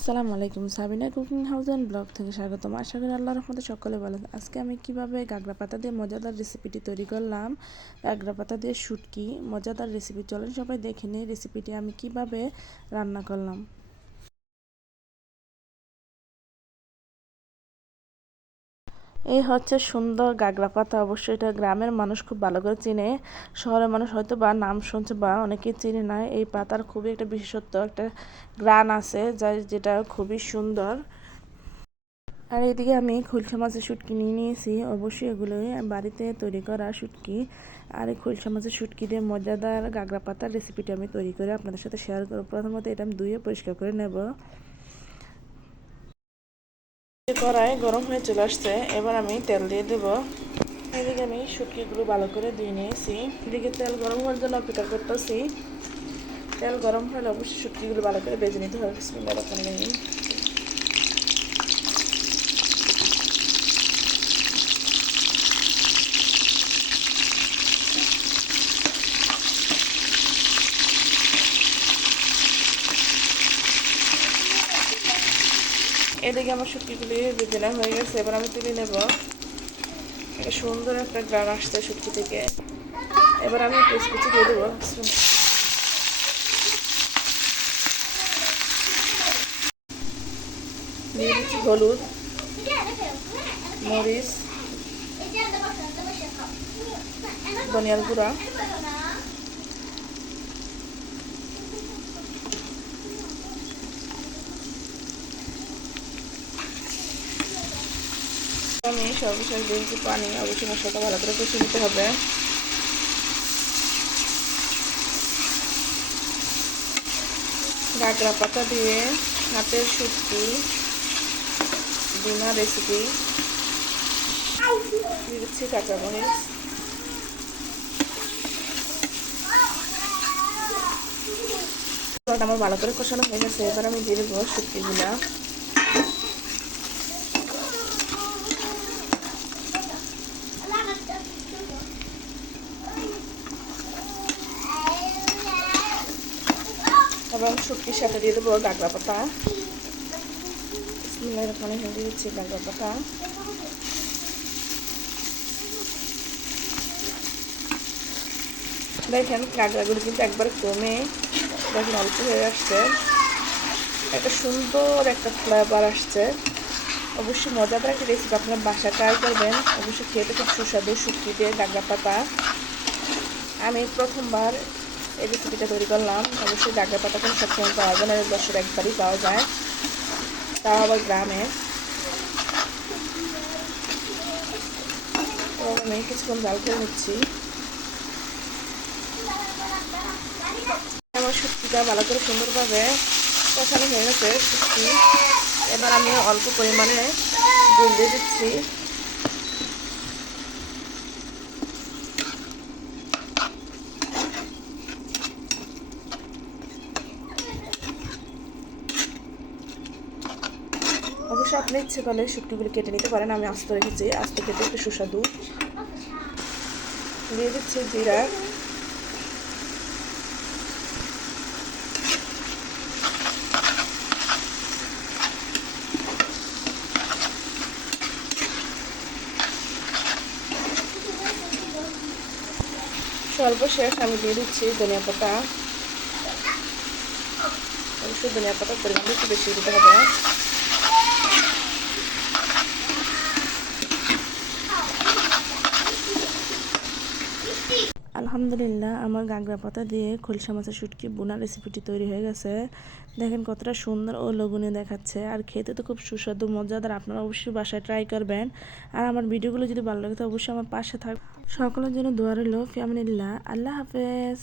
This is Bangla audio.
আসসালামু আলাইকুম, Sabina cooking house and blog থেকে স্বাগতম। আশা করি আল্লাহর রহমতে সকলে ভালো আছেন। আজকে আমি কিভাবে গাগরা পাতা দিয়ে মজাদার রেসিপিটি তৈরি করলাম, গাগরা পাতা দিয়ে শুটকি মজাদার রেসিপি, চলেন সবাই দেখে নিই রেসিপিটি আমি কিভাবে রান্না করলাম। এই হচ্ছে সুন্দর গাগরা পাতা। অবশ্যই এটা গ্রামের মানুষ খুব ভালো করে চিনে, শহরের মানুষ হয়তো বা নাম শুনছে বা অনেকেই চিনে না। এই পাতার খুবই একটা বিশেষত্ব, একটা গ্রান আছে যেটা খুবই সুন্দর। আর এদিকে আমি খুলসা মাছের শুটকি নিয়ে নিয়েছি। অবশ্যই এগুলো বাড়িতে তৈরি করা শুটকি। আর এই খুলসা মাছের শুটকি দিয়ে মজাদার গাগরা পাতার রেসিপিটা আমি তৈরি করে আপনাদের সাথে শেয়ার করব। প্রথমত এটা আমি ধুয়ে পরিষ্কার করে নেব। কড়াই গরম হয়ে চলে আসছে, এবার আমি তেল দিয়ে দেব। এদিকে আমি শুটকিগুলো ভালো করে ধুয়ে নিয়েছি। এদিকে তেল গরম হওয়ার জন্য অপেক্ষা করতেছি। তেল গরম হলে অবশ্যই শুটকিগুলো ভালো করে ভেজে নিতে হবে। বিসমিল্লাহির রহমানির রহিম। এদিকে আমার শুটকিগুলি ভেজে নেওয়া হয়ে গেছে, এবার আমি তুলে নেব। এটা সুন্দর একটা গ্রান আসছে শুটকি থেকে। এবার আমি পেঁয়াজ কুচি দিয়ে দেবো। দিয়ে দিচ্ছি হলুদ, মরিচ, ধনিয়ার গুঁড়া, আমি সর্বশেষ দিয়েছি পানি। অবশ্যই মশলাটা ভালো করে কষিয়ে নিতে হবে। গাগরা পাতা দিয়ে হাতের শুটকি ভুনা রেসিপি। দিয়ে দিচ্ছি কাঁচামরিচ, আমার ভালো করে কষানো হয়ে গেছে। এবার আমি দিয়ে দেবো শুটকিগুলা। এবং শুটকির সাথে দিয়ে দেবো গাগরা পাতা। এখানে দিয়ে দিচ্ছি গাগরা পাতা। দেখেন গাগরাগুলো কিন্তু একবারে কমে দেখেন অল্প হয়ে আসছে। একটা সুন্দর একটা ফ্লেভার আসছে। অবশ্যই মজাদার একটা রেসিপি, আপনার বাসায় ট্রাই করবেন। অবশ্যই খেতে খুব সুস্বাদু শুটকি দিয়ে গাগরা পাতা। আমি প্রথমবার এই রেসিপিটা তৈরি করলাম। অবশ্যই গাগরা পাতা কোনো সবসময় পাওয়া যায় না, বছর একবারই পাওয়া যায়, তাও আবার গ্রামে। তো আমি কিছুক্ষণ জাল করে নিচ্ছি। আমার শুটকিটা ভালো করে সুন্দরভাবে কষানো হয়ে গেছে শুটকি। এবার আমি অল্প পরিমাণে দুধ দিয়ে দিচ্ছি। অবশ্যই আপনি ইচ্ছে করলে শুটকিগুলো কেটে নিতে পারেন। আমি আস্ত রেখেছি, আস্ত খেতে একটু সুস্বাদু। দিয়ে দিচ্ছি জিরা, সর্বশেষ আমি দিয়ে দিচ্ছি ধনিয়া পাতা। অবশ্যই ধনিয়া পাতার পরিমাণ একটু বেশি দিতে হবে। আলহামদুলিল্লাহ, আমার গাগরা পাতা দিয়ে খলসা মাছের শুটকি বোনা রেসিপিটি তৈরি হয়ে গেছে। দেখেন কতটা সুন্দর ও লোভনীয় দেখাচ্ছে, আর খেতে তো খুব সুস্বাদু মজাদার। আপনারা অবশ্যই বাসায় ট্রাই করবেন। আর আমার ভিডিওগুলো যদি ভালো লাগে তো অবশ্যই আমার পাশে থাক। সকলের জন্য দোয়া রইল। ফি আমানিল্লাহ। আল্লাহ হাফেজ।